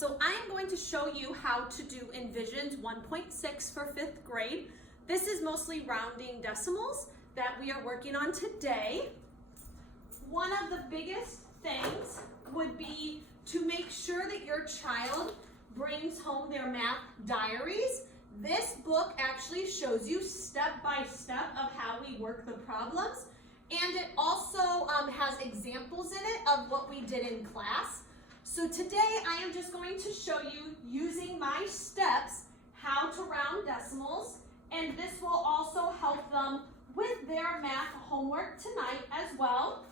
So I'm going to show you how to do Envision's 1.6 for 5th grade. This is mostly rounding decimals that we are working on today. One of the biggest things would be to make sure that your child brings home their math diaries. This book actually shows you step by step of how we work the problems, and it also has examples in it of what we did in class. So today I am just going to show you using my steps how to round decimals, and this will also help them with their math homework tonight as well.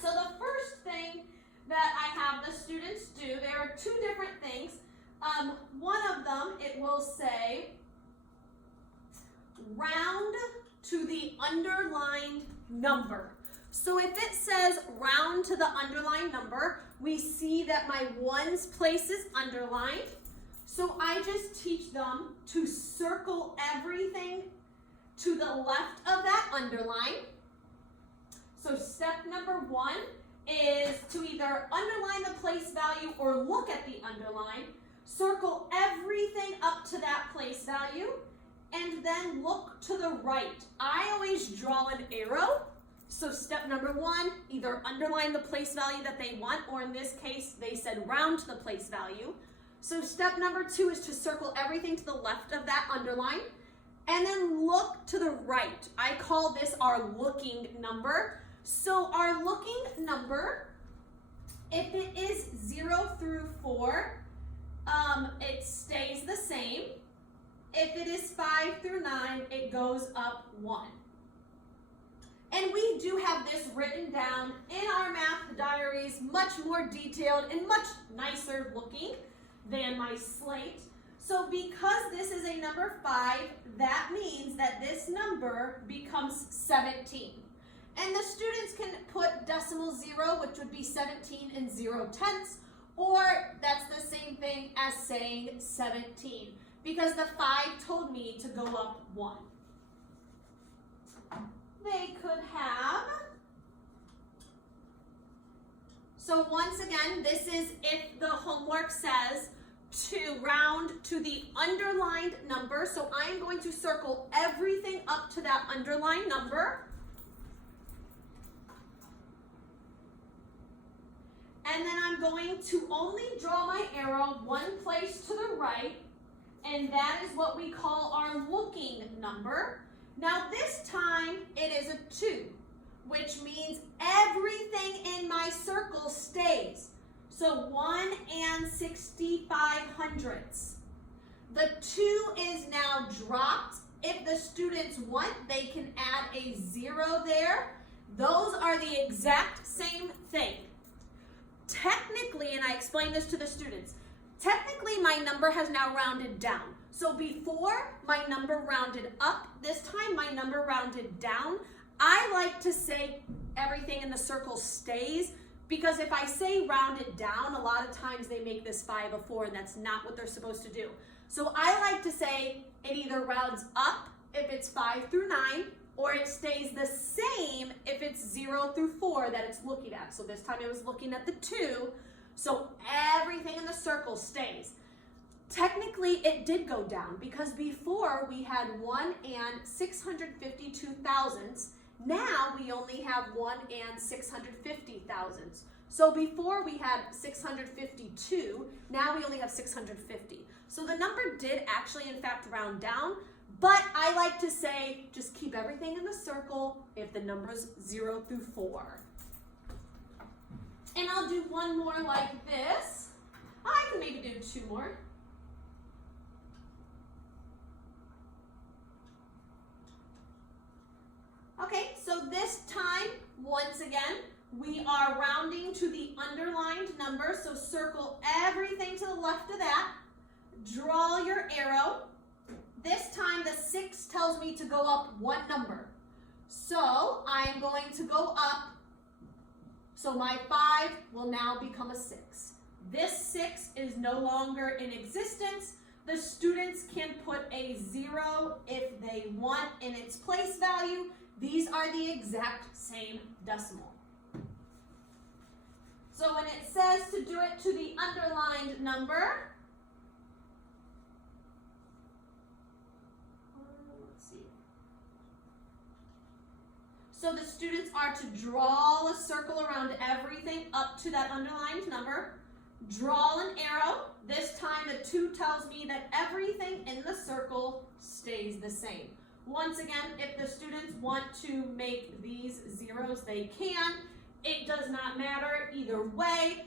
So the first thing that I have the students do, there are two different things. One of them, it will say, round to the underlined number. So if it says round to the underlined number, we see that my ones place is underlined. So I just teach them to circle everything to the left of that underline. So step number one is to either underline the place value or look at the underline, circle everything up to that place value, and then look to the right. I always draw an arrow. So step number one, either underline the place value that they want, or in this case, they said round to the place value. So step number two is to circle everything to the left of that underline, and then look to the right. I call this our looking number. So our looking number, if it is 0 through 4, it stays the same. If it is 5 through 9, it goes up 1. And we do have this written down in our math diaries, much more detailed and much nicer looking than my slate. So because this is a number 5, that means that this number becomes 17. And the students can put decimal 0, which would be 17 and 0 tenths, or that's the same thing as saying 17, because the 5 told me to go up 1. They could have, so once again, this is if the homework says to round to the underlined number, so I'm going to circle everything up to that underlined number. And then I'm going to only draw my arrow one place to the right, and that is what we call our looking number. Now this time it is a 2, which means everything in my circle stays. So 1 65/100. The 2 is now dropped. If the students want, they can add a 0 there. Those are the exact same thing. Technically, and I explain this to the students, technically my number has now rounded down. So before my number rounded up, this time my number rounded down. I like to say everything in the circle stays, because if I say rounded down, a lot of times they make this 5 a 4, and that's not what they're supposed to do. So I like to say it either rounds up if it's 5 through 9, or it stays the same if it's 0 through 4 that it's looking at. So this time it was looking at the 2, so everything in the circle stays. Technically, it did go down because before we had 1 652 thousandths. Now we only have 1 650 thousandths. So before we had 652, now we only have 650. So the number did actually, in fact, round down, but I like to say just keep everything in the circle if the number's 0 through 4. And I'll do one more like this. I can maybe do 2 more. Okay, so this time, once again, we are rounding to the underlined number, so circle everything to the left of that. Draw your arrow. This time the 6 tells me to go up 1 number. So I'm going to go up, so my 5 will now become a 6. This 6 is no longer in existence. The students can put a 0 if they want in its place value. These are the exact same decimal. So when it says to do it to the underlined number, let's see. So the students are to draw a circle around everything up to that underlined number. Draw an arrow. This time the 2 tells me that everything in the circle stays the same. Once again, if the students want to make these zeros, they can. It does not matter either way.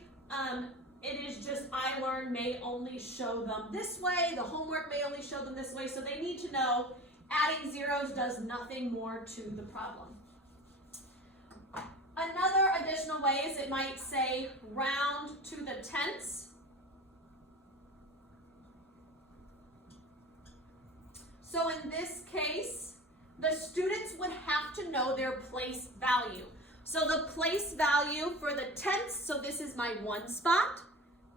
It is just I Learn may only show them this way. The homework may only show them this way. So they need to know adding zeros does nothing more to the problem. Another additional way is it might say round to the tenths. So in this case, the students would have to know their place value. So the place value for the tenths, so this is my 1 spot,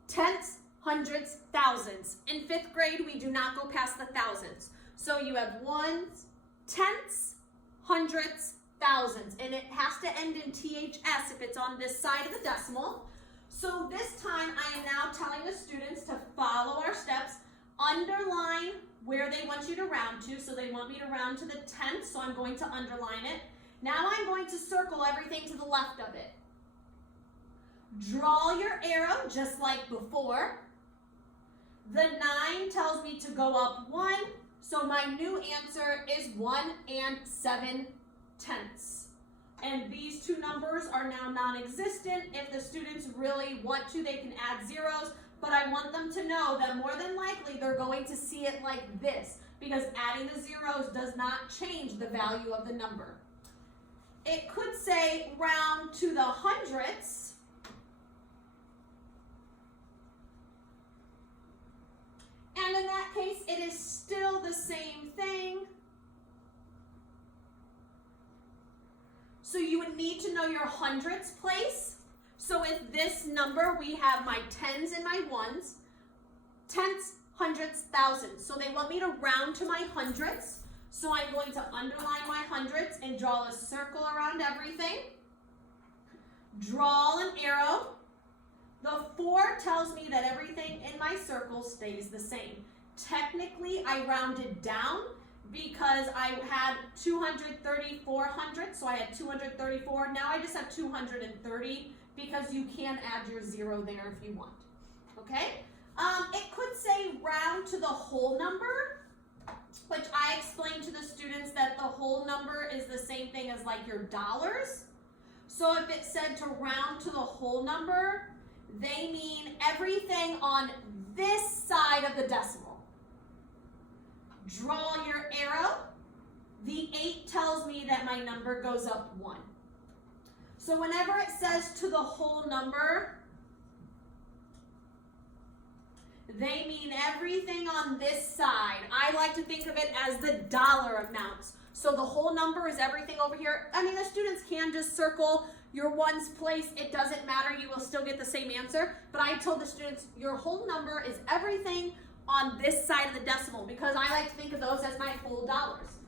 tenths, hundreds, thousands. In 5th grade, we do not go past the thousands. So you have ones, tenths, hundreds, thousands, and it has to end in THS if it's on this side of the decimal. So this time I am now telling the students to follow our steps, underline where they want you to round to. So they want me to round to the tenth, so I'm going to underline it. Now I'm going to circle everything to the left of it. Draw your arrow just like before. The 9 tells me to go up 1, so my new answer is 1 7/10. And these two numbers are now non-existent. If the students really want to, they can add zeros, but I want them to know that more than likely they're going to see it like this, because adding the zeros does not change the value of the number. It could say round to the hundredths. And in that case, it is still the same thing. So you would need to know your hundredths place. So with this number, we have my tens and my ones, tenths, hundredths, thousands. So they want me to round to my hundredths. So I'm going to underline my hundredths and draw a circle around everything. Draw an arrow. The 4 tells me that everything in my circle stays the same. Technically, I rounded down because I had 234 hundredths, so I had 234. Now I just have 230 because you can add your 0 there if you want. Okay? It could say round to the whole number, which I explained to the students that the whole number is the same thing as like your dollars. So if it said to round to the whole number, they mean everything on this side of the decimal. Draw your arrow. The 8 tells me that my number goes up 1. So whenever it says to the whole number, they mean everything on this side. I like to think of it as the dollar amounts. So the whole number is everything over here. I mean, the students can just circle your ones place. It doesn't matter. You will still get the same answer. But I told the students your whole number is everything on this side of the decimal, because I like to think of those as my whole dollars.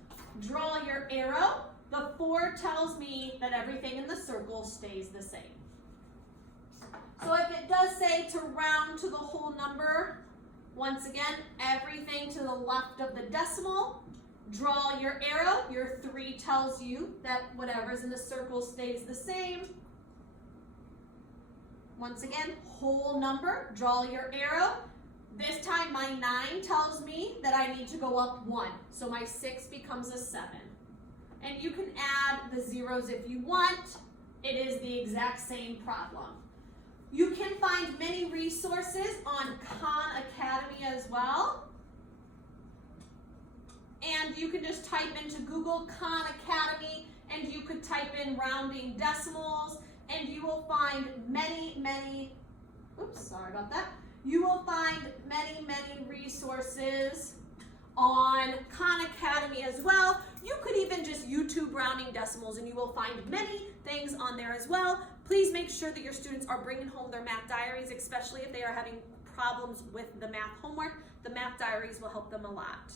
Draw your arrow. The 4 tells me that everything in the circle stays the same. So if it does say to round to the whole number, once again, everything to the left of the decimal, draw your arrow. Your 3 tells you that whatever's in the circle stays the same. Once again, whole number, draw your arrow. This time my 9 tells me that I need to go up 1. So my 6 becomes a 7. And you can add the zeros if you want. It is the exact same problem. You can find many resources on Khan Academy as well. And you can just type into Google Khan Academy, and you could type in rounding decimals, and you will find many, oops, sorry about that. You will find many resources on Khan Academy as well. You could even just YouTube rounding decimals, and you will find many things on there as well. Please make sure that your students are bringing home their math diaries, especially if they are having problems with the math homework. The math diaries will help them a lot.